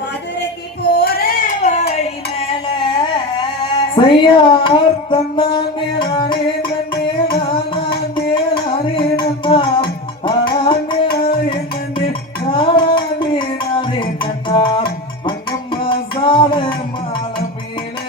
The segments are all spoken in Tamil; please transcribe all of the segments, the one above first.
மதுரைக்கு போற வழி மேல. செய்யார் தன்னானே நானே நன்னே நானே நானே நன்னா ஆனே நானே நன்னே நானே நானே நன்னா மங்கம்மா சால மாலை மேலே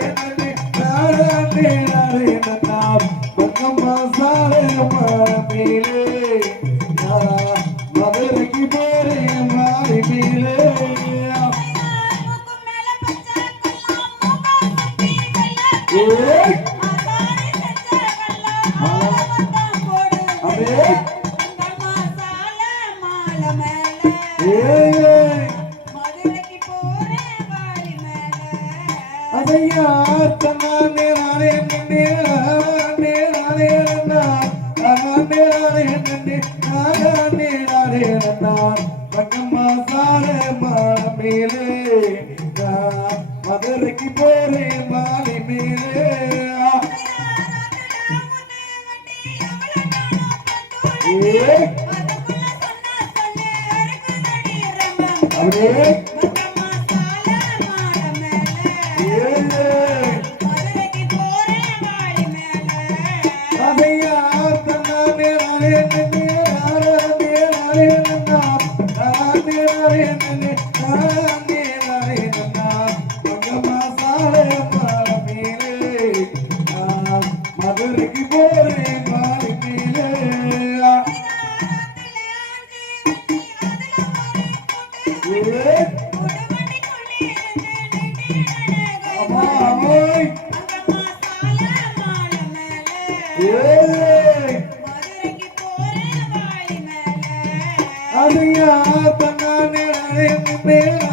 நாராயணனே நாராயணனே நாராயணனாம் கண்டே நானே நானே நான் பக்கம்மா சார மேலே மதுரைக்கு போறேன் மாலை மேலே. அப்படியே Yeah.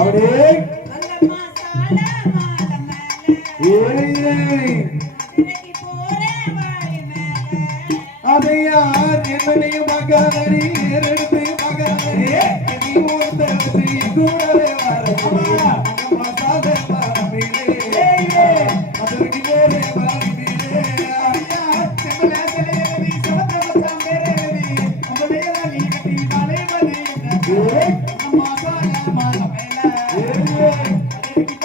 அப்படியே அதையா என்னுடைய மகாரி என்னுடைய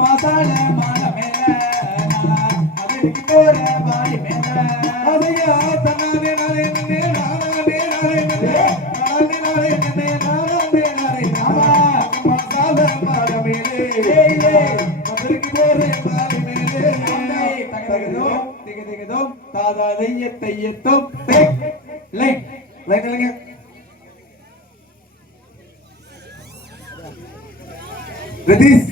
மாசால மாலை மேல அதுக்கு போற வாடி மேல ತೆಗೆದು ತೆಗೆದು ತಾದಾದ ಎತ್ತ ಎತ್ತು ಲೈಟ್ ಲೈಟ್ ಅಲ್ಲಿಗೆ ಗತೀಶ್